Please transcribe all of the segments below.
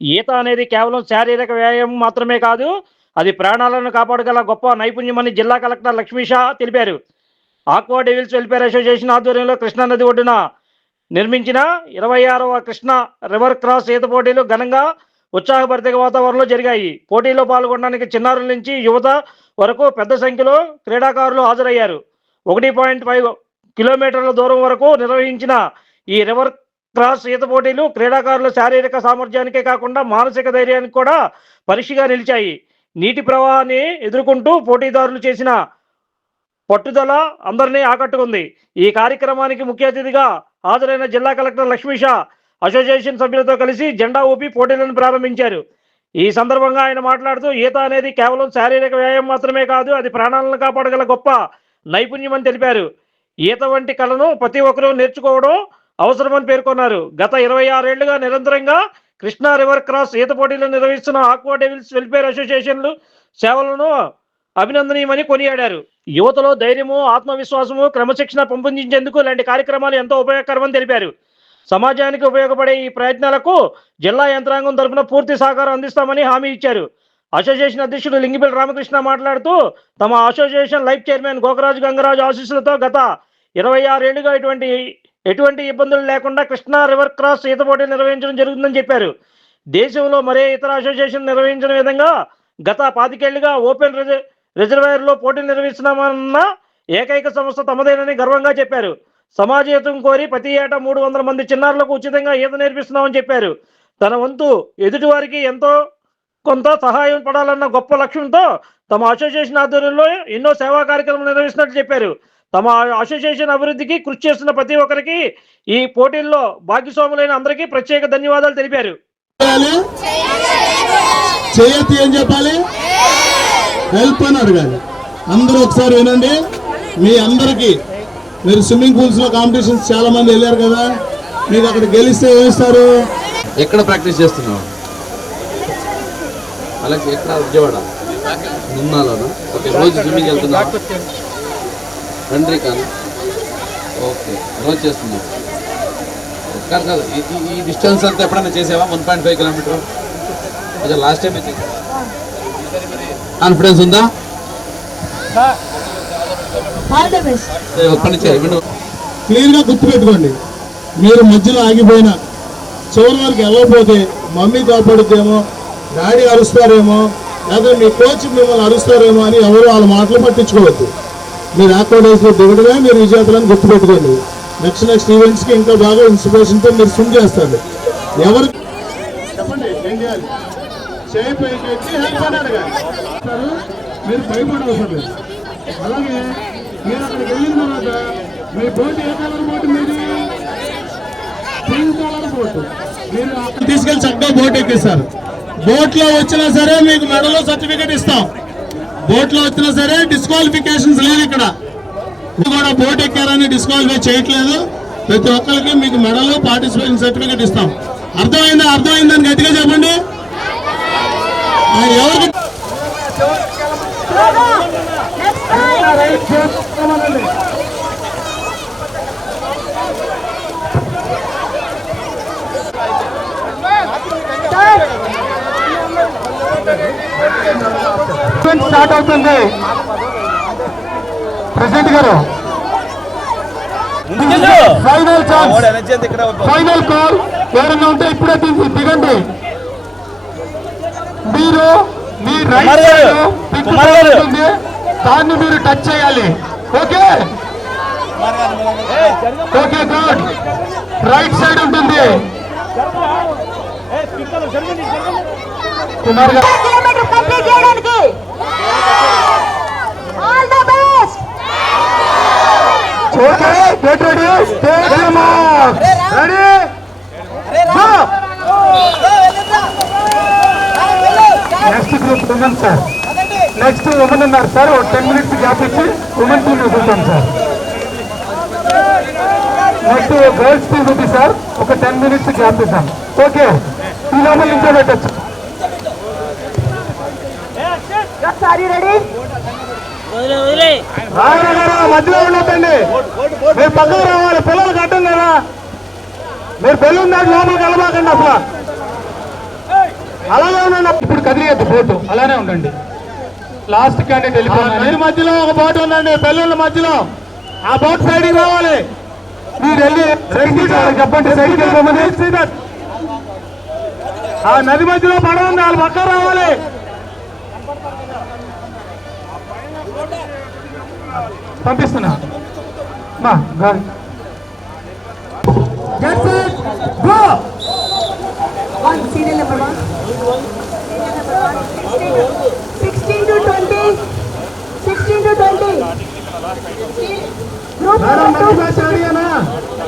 ఈత అనేది కేవలం శారీరక వ్యాయామం మాత్రమే కాదు అది ప్రాణాలను కాపాడగల గొప్ప నైపుణ్యమని జిల్లా కలెక్టర్ లక్ష్మీషా తెలిపారు. ఆక్వా డెవిల్స్ వెల్ఫేర్ అసోసియేషన్ ఆధ్వర్యంలో కృష్ణానది ఒడ్డున నిర్మించిన ఇరవై ఆరవ కృష్ణ రివర్ క్రాస్ ఈత పోటీలు ఘనంగా ఉత్సాహభరిత వాతావరణంలో జరిగాయి. పోటీలో పాల్గొనడానికి చిన్నారుల నుంచి యువత వరకు పెద్ద సంఖ్యలో క్రీడాకారులు హాజరయ్యారు. ఒకటి పాయింట్ ఫైవ్ కిలోమీటర్ల దూరం వరకు నిర్వహించిన ఈ రివర్ క్రాస్ ఈత పోటీలు క్రీడాకారుల శారీరక సామర్థ్యానికే కాకుండా మానసిక ధైర్యానికి కూడా పరీక్షగా నిలిచాయి. నీటి ప్రవాహాన్ని ఎదుర్కొంటూ పోటీదారులు చేసిన పట్టుదల అందరినీ ఆకట్టుకుంది. ఈ కార్యక్రమానికి ముఖ్య అతిథిగా హాజరైన జిల్లా కలెక్టర్ లక్ష్మీషా అసోసియేషన్ సభ్యులతో కలిసి జెండా ఊపి పోటీలను ప్రారంభించారు. ఈ సందర్భంగా ఆయన మాట్లాడుతూ ఈత అనేది కేవలం శారీరక వ్యాయామం మాత్రమే కాదు అది ప్రాణాలను కాపాడగల గొప్ప నైపుణ్యమని తెలిపారు. ఈత వంటి కళను ప్రతి ఒక్కరూ నేర్చుకోవడం అవసరమని పేర్కొన్నారు. గత ఇరవై ఆరేళ్ళుగా నిరంతరంగా కృష్ణా రివర్ క్రాస్ ఈత పోటీలు నిర్వహిస్తున్న ఆక్వా డెవిల్స్ వెల్ఫేర్ అసోసియేషన్లు సేవలను అభినందనీయమని కొనియాడారు. యువతలో ధైర్యము ఆత్మవిశ్వాసము క్రమశిక్షణ పెంపొందించేందుకు ఇలాంటి కార్యక్రమాలు ఎంతో ఉపయోగకరమని తెలిపారు. సమాజానికి ఉపయోగపడే ఈ ప్రయత్నాలకు జిల్లా యంత్రాంగం తరపున పూర్తి సహకారం అందిస్తామని హామీ ఇచ్చారు. అసోసియేషన్ అధ్యక్షుడు లింగిపల్లి రామకృష్ణ మాట్లాడుతూ తమ association life chairman Gokaraju Gangaraju ఆశీస్సులతో గత ఇరవై ఆరేళ్ళుగా ఇటువంటి ఎటువంటి ఇబ్బందులు లేకుండా కృష్ణా రివర్ క్రాస్ ఈత పోటీలు నిర్వహించడం జరుగుతుందని చెప్పారు. దేశంలో మరే ఇతర అసోసియేషన్ నిర్వహించిన విధంగా గత పాతికేళ్ళుగా ఓపెన్ రిజ రిజర్వాయర్లో పోటీలు నిర్వహిస్తున్నామన్న ఏకైక సంస్థ తమదేనని గర్వంగా చెప్పారు. సమాజ హితం కోరి ప్రతి ఏటా మూడు వందల మంది చిన్నారులకు ఉచితంగా ఈత నేర్పిస్తున్నామని చెప్పారు. తన వంతు ఎదుటివారికి ఎంతో కొంత సహాయం పడాలన్న గొప్ప లక్ష్యంతో తమ అసోసియేషన్ ఆధ్వర్యంలో ఎన్నో సేవా కార్యక్రమాలు నిర్వహిస్తున్నట్లు చెప్పారు. తమ అసోసియేషన్ అభివృద్ధికి కృషి చేస్తున్న ప్రతి ఒక్కరికి ఈ పోటీల్లో భాగ్యస్వాములైన అందరికీ ప్రత్యేక ధన్యవాదాలు తెలిపారు. చేయొద్దు ఏం చెప్పాలి? హెల్ప్ అని అడగాలి అందరూ ఒకసారి వినండి. మీ అందరికి మీరు స్విమ్మింగ్ పూల్స్లో కాంపిటీషన్స్ చాలా మంది వెళ్ళారు కదా మీకు అక్కడ గెలిస్తే ఏమిస్తారు ఎక్కడ ప్రాక్టీస్ చేస్తున్నావు? అలాగే ఎక్కడ? విజయవాడ? నున్నాలోనా ఓకే రోజు స్విమ్మింగ్ వెళ్తున్నా తండ్రి కాదు ఓకే రోజు చేస్తున్నావు కాదు కాదు ఈ- డిస్టెన్స్ అంతా ఎప్పుడైనా చేసావా? వన్ పాయింట్ ఫైవ్ కిలోమీటర్ అదే లాస్ట్ టైం అయితే కాన్ఫిడెన్స్ ఉందా? ఆల్ ద బెస్ట్ ఏ, ఒక్క పని చేయి విను. క్లియర్గా గుర్తుపెట్టుకోండి. మీరు మధ్యలో ఆగిపోయిన చివరి వరకు వెళ్ళకపోతే మమ్మీ కాపాడుద్దేమో డాడీ అరుస్తారేమో లేదా మీ కోచ్ మిమ్మల్ని అరుస్తారేమో అని ఎవరు వాళ్ళ మాటలు పట్టించుకోవద్దు. మీరు ఆక్వాడేస్లో దిగడమే మీరు విజేతలను గుర్తుపెట్టుకోండి. నెక్స్ట్ నెక్స్ట్ ఈవెంట్స్కి ఇంకా బాగా ఇన్స్పిరేషన్తో మీరు స్విమ్ చేస్తారు. ఎవరు చెప్పండి ఏం చేయాలి. మీరు భయపడవసరం లేదు అలాగే మీరు అక్కడికి వెళ్ళిన తర్వాత మీ బోట్ ఏ కలర్ బోట్ మీది? Pink colour boat. మీరు తీసుకెళ్ళి చక్కగా బోట్ ఎక్కిస్తారు. బోట్లో వచ్చినా సరే మీకు మెడలో సర్టిఫికేట్ ఇస్తాం. బోట్లో వచ్చినా సరే డిస్క్వాలిఫికేషన్స్ లేదు ఇక్కడ. ఇది కూడా బోట్ ఎక్కారని డిస్క్వాలిఫై చేయట్లేదు. ప్రతి ఒక్కరికి మీకు మెడలో పార్టిసిపేషన్ సర్టిఫికేట్ ఇస్తాం. అర్థమైందా? అర్థమైందని గట్టిగా చెప్పండి. ఆ, ఎవరికి స్టార్ట్ అవుతుంది. ప్రెసిడెంట్ గారు. ఫైనల్ ఛాన్స్ ఫైనల్ కాల్ ఎవరైనా ఉంటే ఇప్పుడే దిగి- దిగండి. మీరు మీ రైట్ ఉంటుంది. దాన్ని మీరు టచ్ చేయాలి. Okay? Okay good right side ఉంటుంది. కుమార్ గారు. Best okay get ready state mark ready go next group women sir next women ఉన్నారు సార్ ఒక టెన్ మినిట్స్ గ్యాప్ ఇచ్చి ఉమెన్ టీమ్ చూద్దాం సార్ నెక్స్ట్ గర్ల్స్ టీమ్ ఉంది సార్ ఒక ten minutes gap ఇద్దాం. Okay ఈ లోపల నుంచో రెడీ మధ్యలో ఉండొద్దండి. మీరు పక్కకు రావాలి పిల్లలు కట్టం కదా. మీరు బెలూన్ దాటి లోపలికి వెళ్ళబాకండి అసలు. అలాగే ఉండండి. ఇప్పుడు కదిలియద్దు బోటు అలానే ఉండండి. లాస్ట్ వెళ్ళిపోయింది నది మధ్యలో ఒక బోట్ ఉందండి పెళ్ళిళ్ళ మధ్యలో. ఆ బోట్ సైడ్కి రావాలి మీరు వెళ్ళి చెప్పండి వెళ్ళిపోమని. శ్రీధర్. ఆ నది మధ్యలో పడవ ఉంది వాళ్ళు పక్క రావాలి. to twenty. Sixteen to twenty. Group madam number నది two. మ్యాచ్ రెడీనా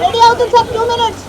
Ready అవుతుంది sir two minutes.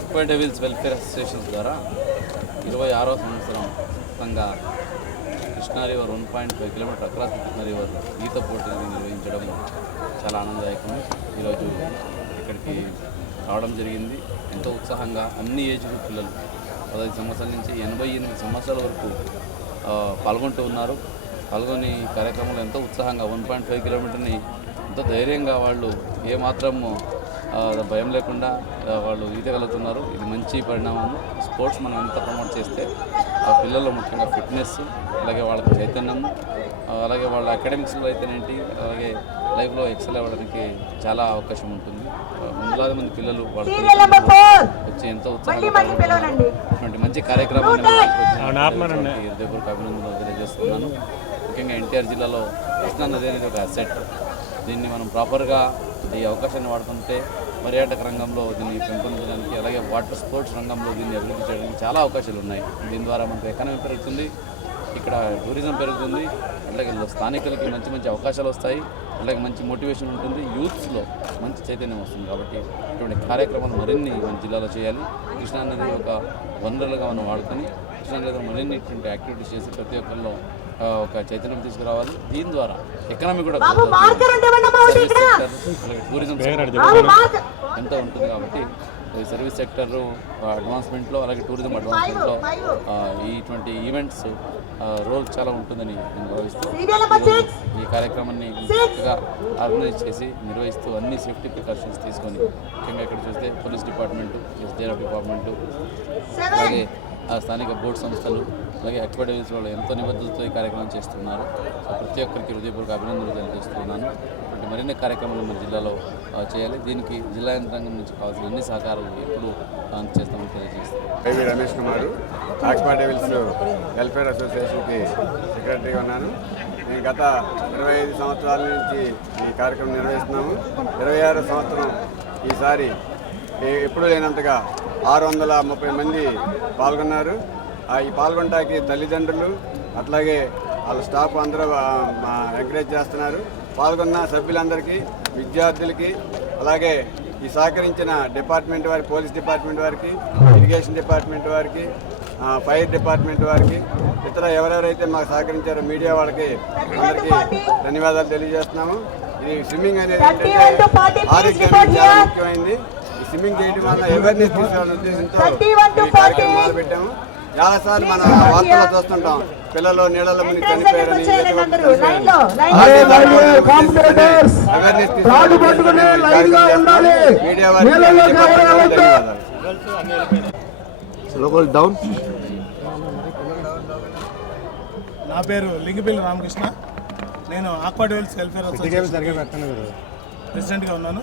aqua devils welfare association ద్వారా ఇరవై ఆరో సంవత్సరం సంఘ Krishna river one point five kilometre across Krishna river ఈత పోటీని నిర్వహించడం చాలా ఆనందదాయకం. ఈరోజు ఇక్కడికి రావడం జరిగింది. ఎంతో ఉత్సాహంగా అన్ని ఏజ్ గ్రూప్ పిల్లలు పదహైదు సంవత్సరాల నుంచి ఎనభై ఎనిమిది సంవత్సరాల వరకు పాల్గొంటూ ఉన్నారు. పాల్గొని కార్యక్రమంలో ఎంతో ఉత్సాహంగా వన్ పాయింట్ ఫైవ్ కిలోమీటర్ని ఎంతో ధైర్యంగా వాళ్ళు ఏమాత్రము భయం లేకుండా వాళ్ళు ఈదగలుగుతున్నారు ఇది మంచి పరిణామం. స్పోర్ట్స్ మనం ఎంత ప్రమోట్ చేస్తే ఆ పిల్లల్లో ముఖ్యంగా ఫిట్నెస్ అలాగే వాళ్ళకి చైతన్యం ఆ, అలాగే వాళ్ళ అకాడమిక్స్లో అయితేనేంటి అలాగే లైఫ్లో ఎక్సెల్ అవ్వడానికి చాలా అవకాశం ఉంటుంది. వందలాది మంది పిల్లలు వాళ్ళ. వచ్చి ఎంతో. ఇటువంటి మంచి కార్యక్రమాన్ని హృదయపూర్వక అభినందనలు తెలియజేస్తున్నాను. ముఖ్యంగా ఎన్టీఆర్ జిల్లాలో కృష్ణా నది అనేది ఒక అసెట్ దీన్ని మనం ప్రాపర్గా ఈ అవకాశాన్ని వాడుతుంటే పర్యాటక రంగంలో దీన్ని పెంపొందించడానికి అలాగే వాటర్ స్పోర్ట్స్ రంగంలో దీన్ని అభివృద్ధి చేయడానికి చాలా అవకాశాలు ఉన్నాయి. దీని ద్వారా మనకు ఎకానమీ పెరుగుతుంది ఇక్కడ టూరిజం పెరుగుతుంది అట్లాగే స్థానికులకి మంచి మంచి అవకాశాలు వస్తాయి అలాగే మంచి మోటివేషన్ ఉంటుంది యూత్స్లో మంచి చైతన్యం వస్తుంది కాబట్టి ఇటువంటి కార్యక్రమాలు మరిన్ని మన జిల్లాలో చేయాలి. కృష్ణానది ఒక వనరులుగా మనం వాడుకొని కృష్ణానది మరిన్ని ఇటువంటి యాక్టివిటీస్ చేసి ప్రతి ఒక్కరిలో ఒక చైతన్యం తీసుకురావాలి దీని ద్వారా ఎకనామీ కూడా టూరిజం. ఎంతో ఉంటుంది కాబట్టి ఈ సర్వీస్ సెక్టర్ అడ్వాన్స్మెంట్లో అలాగే టూరిజం అడ్వాన్స్మెంట్లో ఆ, ఈ ఇటువంటి ఈవెంట్స్ రోల్ చాలా ఉంటుందని నేను భావిస్తూ. ఈ కార్యక్రమాన్ని చక్కగా ఆర్గనైజ్ చేసి నిర్వహిస్తూ అన్ని సేఫ్టీ ప్రికాషన్స్ తీసుకొని ముఖ్యంగా ఇక్కడ చూస్తే పోలీస్ డిపార్ట్మెంటు ఎస్డిఆర్ఎఫ్ డిపార్ట్మెంటు. అలాగే ఆ స్థానిక బోర్డు సంస్థలు అలాగే అక్వాడమిక్స్ వాళ్ళు ఎంతో నిబద్ధతతో ఈ కార్యక్రమం చేస్తున్నారు. ప్రతి ఒక్కరికి హృదయపూర్వక అభినందనలు తెలియజేస్తున్నాను. అంటే మరిన్ని కార్యక్రమాలు మన జిల్లాలో చేయాలి. దీనికి జిల్లా యంత్రాంగం నుంచి కావాల్సిన అన్ని సహకారాలు ఎప్పుడు చేస్తామని తెలియజేస్తాను Ramesh Kumar aqua devils welfare అసోసియేషన్కి సెక్రటరీగా ఉన్నాను. నేను గత ఇరవై ఐదు సంవత్సరాల నుంచి ఈ కార్యక్రమం నిర్వహిస్తున్నాము. ఇరవై ఆరో సంవత్సరం ఈసారి ఎప్పుడూ లేనంతగా ఆరు వందల ముప్పై మంది పాల్గొన్నారు. ఆ ఈ పాల్గొనటానికి తల్లిదండ్రులు అట్లాగే వాళ్ళ స్టాఫ్ అందరూ ఎంకరేజ్ చేస్తున్నారు. పాల్గొన్న సభ్యులందరికీ విద్యార్థులకి అలాగే ఈ సహకరించిన డిపార్ట్మెంట్ వారి పోలీస్ డిపార్ట్మెంట్ వారికి ఇరిగేషన్ డిపార్ట్మెంట్ వారికి ఫైర్ డిపార్ట్మెంట్ వారికి ఇతర ఎవరెవరైతే మాకు సహకరించారో మీడియా వాళ్ళకి అందరికీ ధన్యవాదాలు తెలియజేస్తున్నాము. ఈ స్విమ్మింగ్ అనేది ఆరోగ్యానికి చాలా. ముఖ్యమైంది. స్విమ్మింగ్ చేయడం వల్ల అవేర్నెస్ తీసుకోవాలనే ఉద్దేశంతో Thirty one to ఈ కార్యక్రమం forty. మొదలుపెట్టాము. చాలా సార్లు మనం వార్తల్లో. చూస్తుంటాం. పిల్లలు నీళ్ళలో మునిగి చనిపోయారని అవేర్నెస్ మీడియా. ధన్యవాదాలు నా పేరు లింగిపల్లి రామకృష్ణ. నేను ఆక్వా డెవల్స్ వెల్ఫేర్ అసోసియేషన్ ప్రెసిడెంట్గా ఉన్నాను.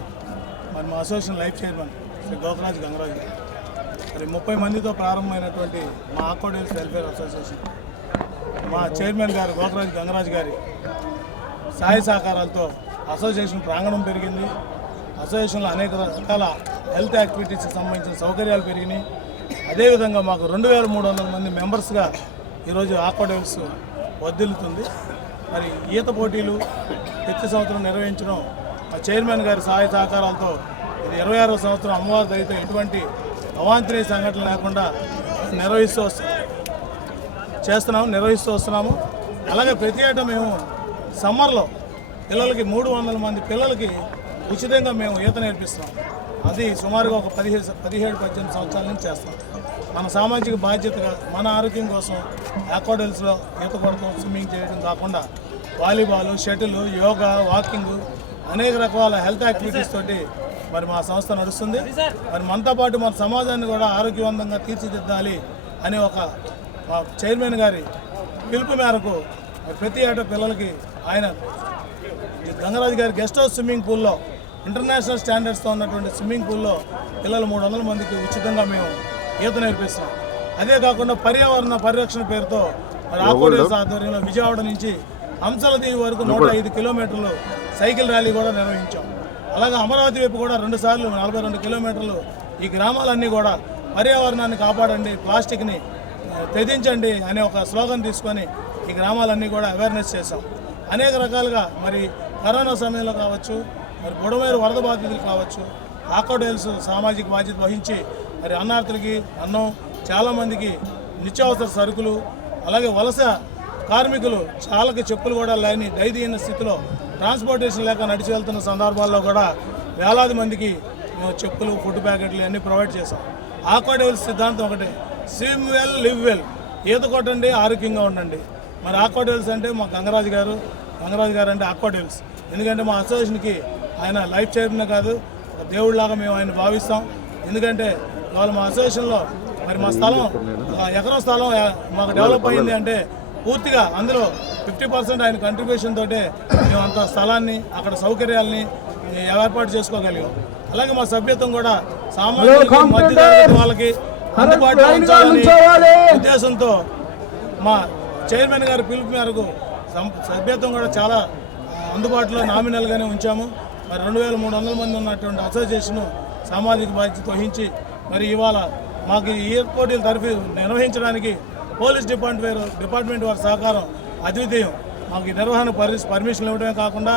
మరి మా association life chairman. Shri Gokanath Gangaraju మరి ముప్పై మందితో ప్రారంభమైనటువంటి మా ఆక్వాడేల్స్ వెల్ఫేర్ అసోసియేషన్. మా చైర్మన్ గారు గోకరాజ్ గంగరాజు గారి సహాయ సహకారాలతో అసోసియేషన్ ప్రాంగణం పెరిగింది. అసోసియేషన్లో అనేక రకాల హెల్త్ యాక్టివిటీస్కి సంబంధించిన సౌకర్యాలు పెరిగినాయి. అదేవిధంగా మాకు రెండు వేల మూడు వందల మంది మెంబర్స్గా ఈరోజు ఆక్వాడేల్స్ వద్దిల్లుతుంది మరి ఈత పోటీలు ప్రతి సంవత్సరం నిర్వహించడం చైర్మన్ గారి సహాయ సహకారాలతో ఇది ఇరవై ఆరో సంవత్సరం అమ్మవారి దయతో ఎటువంటి అవాంఛనీయ సంఘటన లేకుండా నిర్వహిస్తూ చేస్తున్నాము నిర్వహిస్తూ వస్తున్నాము. అలాగే ప్రతి ఏటా మేము సమ్మర్లో పిల్లలకి మూడు వందల మంది పిల్లలకి ఉచితంగా మేము ఈత నేర్పిస్తున్నాం. అది సుమారుగా ఒక పదిహేడు పదిహేడు పద్దెనిమిది సంవత్సరాల నుంచి చేస్తాం మన సామాజిక బాధ్యతగా మన ఆరోగ్యం కోసం ఆక్వాడల్స్లో ఈత కొడతాం స్విమ్మింగ్ చేయడం కాకుండా వాలీబాల్ షటిల్ యోగా వాకింగ్ అనేక రకాల హెల్త్ యాక్టివిటీస్ తోటి మరి మా సంస్థ నడుస్తుంది. మరి మనతో పాటు మన సమాజాన్ని కూడా ఆరోగ్యవంతంగా తీర్చిదిద్దాలి అనే ఒక మా చైర్మన్ గారి పిలుపు మేరకు మరి ప్రతి ఏటా పిల్లలకి ఆయన ఈ గంగరాజు గారి గెస్ట్ హౌస్ స్విమ్మింగ్ పూల్లో ఇంటర్నేషనల్ స్టాండర్డ్స్తో ఉన్నటువంటి స్విమ్మింగ్ పూల్లో పిల్లలు మూడు వందల మందికి ఉచితంగా మేము ఈత నేర్పిస్తున్నాం. అదే కాకుండా పర్యావరణ పరిరక్షణ పేరుతో మరి ఆకోడేస్ ఆధ్వర్యంలో విజయవాడ నుంచి హంసలదీవి వరకు నూట ఐదు కిలోమీటర్లు సైకిల్ ర్యాలీ కూడా నిర్వహించాం. అలాగే అమరావతి వైపు కూడా రెండు సార్లు నలభై రెండు కిలోమీటర్లు ఈ గ్రామాలన్నీ కూడా పర్యావరణాన్ని కాపాడండి ప్లాస్టిక్ని తెదించండి త్యజించండి అనే ఒక స్లోగన్ తీసుకొని ఈ గ్రామాలన్నీ కూడా అవేర్నెస్ చేశాం. అనేక రకాలుగా మరి కరోనా సమయంలో కావచ్చు మరి బుడమేరు వరద బాధితులు కావచ్చు ఆకోడేల్స్ సామాజిక బాధ్యత వహించి మరి అన్నార్థులకి అన్నం చాలామందికి నిత్యావసర సరుకులు అలాగే వలస కార్మికులు చాలాకి చెప్పులు కూడా లేని దైదీన స్థితిలో ట్రాన్స్పోర్టేషన్ లేక నడిచి వెళ్తున్న సందర్భాల్లో కూడా వేలాది మందికి మేము చెప్పులు ఫుడ్ ప్యాకెట్లు అన్నీ ప్రొవైడ్ చేశాం. ఆక్వాడేల్స్ సిద్ధాంతం ఒకటే. Swim well live well. ఈత కొట్టండి ఆరోగ్యంగా ఉండండి. మరి ఆక్వాడేల్స్ అంటే మా గంగరాజు గారు. గంగరాజు గారు అంటే ఆక్వాడేల్స్ ఎందుకంటే మా అసోసియేషన్కి ఆయన లైఫ్ చైర్మన్ కాదు. దేవుడిలాగా మేము ఆయన భావిస్తాం. ఎందుకంటే వాళ్ళు మా అసోసియేషన్లో మరి మా స్థలం ఎకరం స్థలం మాకు డెవలప్ అయింది అంటే పూర్తిగా అందులో ఫిఫ్టీ పర్సెంట్ ఆయన కంట్రిబ్యూషన్ తోటే మేము అంత స్థలాన్ని అక్కడ సౌకర్యాలని ఏర్పాటు చేసుకోగలిగాం. అలాగే మా సభ్యత్వం కూడా సామాన్యులకి మధ్యతరగతి వాళ్ళకి అందుబాటులో ఉంచాలనే ఉద్దేశంతో మా చైర్మన్ గారి పిలుపు మేరకు సభ్యత్వం కూడా చాలా అందుబాటులో నామినల్గానే ఉంచాము. మరి రెండు వేల మూడు వందల మంది ఉన్నటువంటి అసోసియేషన్ సామాజిక బాధ్యత వహించి మరి ఇవాళ మాకు ఈ పోటీలు తరఫు నిర్వహించడానికి పోలీస్ డిపార్ట్మెంట్ డిపార్ట్మెంట్ వారి సహకారం అద్వితీయం మాకు ఈ నిర్వహణ పరి పర్మిషన్ ఇవ్వడమే కాకుండా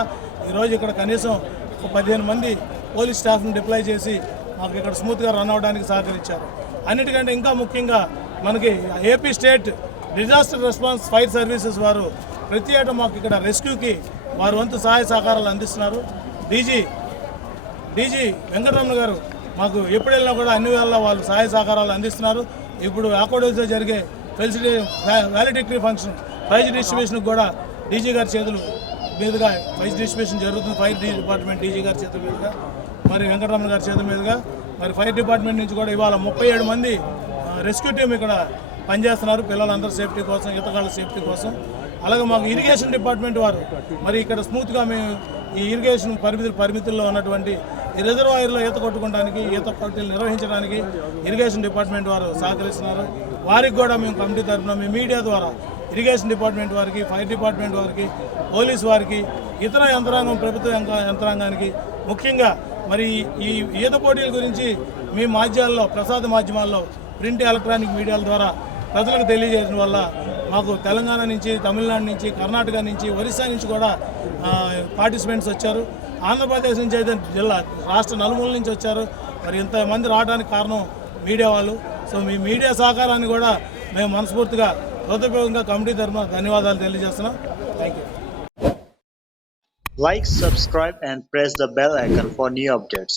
ఈరోజు ఇక్కడ కనీసం ఒక పదిహేను మంది పోలీస్ స్టాఫ్ని డిప్లాయ్ చేసి మాకు ఇక్కడ స్మూత్గా రన్ అవ్వడానికి సహకరించారు. అన్నిటికంటే ఇంకా ముఖ్యంగా మనకి AP state disaster response fire services వారు ప్రతి ఏటా మాకు ఇక్కడ రెస్క్యూకి వారు వంతు సహాయ సహకారాలు అందిస్తున్నారు. డీజీ డీజీ వెంకటరమణ గారు మాకు ఎప్పుడు వెళ్ళినా కూడా అన్ని వేళ వాళ్ళు సహాయ సహకారాలు అందిస్తున్నారు. ఇప్పుడు ఆకోడోస్లో జరిగే ఫెలిసిటీ వ్యాలిడిక్టరీ ఫంక్షన్ ప్రైజ్ డిస్ట్రిబ్యూషన్కి కూడా డీజీ గారి చేతులు మీదుగా ప్రైజ్ డిస్ట్రిబ్యూషన్ జరుగుతుంది. ఫైర్ డిపార్ట్మెంట్ డీజీ గారి చేతుల మీదుగా మరి వెంకటరమణ గారి చేతుల మీదుగా మరి ఫైర్ డిపార్ట్మెంట్ నుంచి కూడా ఇవాళ ముప్పై ఏడు మంది రెస్క్యూ టీం ఇక్కడ పనిచేస్తున్నారు పిల్లలందరూ సేఫ్టీ కోసం ఈతగాళ్ళ సేఫ్టీ కోసం. అలాగే మాకు ఇరిగేషన్ డిపార్ట్మెంట్ వారు మరి ఇక్కడ స్మూత్గా మేము ఈ ఇరిగేషన్ పరిమితి పరిమితుల్లో ఉన్నటువంటి రిజర్వాయర్లో ఈత కొట్టుకోవడానికి ఈత పోటీలు నిర్వహించడానికి ఇరిగేషన్ డిపార్ట్మెంట్ వారు సహకరిస్తున్నారు. వారికి కూడా మేము కమిటీ తరఫున మీ మీడియా ద్వారా ఇరిగేషన్ డిపార్ట్మెంట్ వారికి ఫైర్ డిపార్ట్మెంట్ వారికి పోలీస్ వారికి ఇతర యంత్రాంగం ప్రభుత్వ యంత్రాంగానికి ముఖ్యంగా మరి ఈ ఈత పోటీల గురించి మీ మాధ్యాల్లో ప్రసాద మాధ్యమాల్లో ప్రింట్ ఎలక్ట్రానిక్ మీడియాల ద్వారా ప్రజలకు తెలియజేయడం వల్ల మాకు తెలంగాణ నుంచి తమిళనాడు నుంచి కర్ణాటక నుంచి ఒరిస్సా నుంచి కూడా పార్టిసిపెంట్స్ వచ్చారు. ఆంధ్రప్రదేశ్ నుంచి అయితే జిల్లా రాష్ట్ర నలుమూల నుంచి వచ్చారు. మరి ఇంతమంది రావడానికి కారణం మీడియా వాళ్ళు. సో మీ మీడియా సహకారాన్ని కూడా మేము మనస్ఫూర్తిగా హృదయపూర్వకంగా కమిటీ తరఫున ధన్యవాదాలు తెలియజేస్తున్నాం thank you Like, subscribe, and press the bell icon for new updates.